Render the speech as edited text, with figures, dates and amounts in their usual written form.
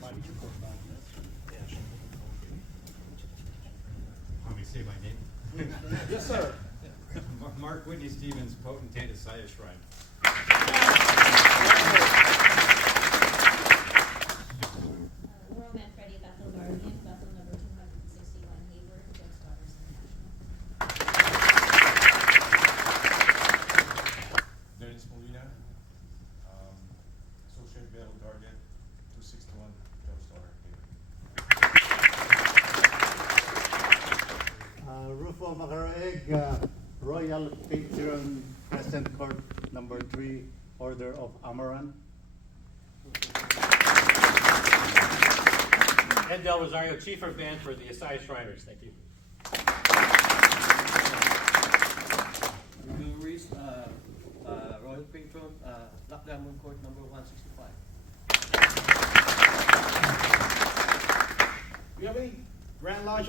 Want me to say my name? Yes, sir. Mark Whitney Stevens, Potentate of Saya Shrine. Laurel Manfredi, Bethel Guardian, Bethel number 261, Hayward, Joe's Daughters International. Dennis Molina, Associate Bethel Guardian, 261, Joe's Daughter. Rufo Macaraeg, Royal Patron Crescent Court number 3, Order of Amaran. Ed Del Rosario, Chief of Band for the Asai Shriners. Thank you. Bill Reese, Royal Patron, Black Diamond Court number 165. Do you have any Grand Lodge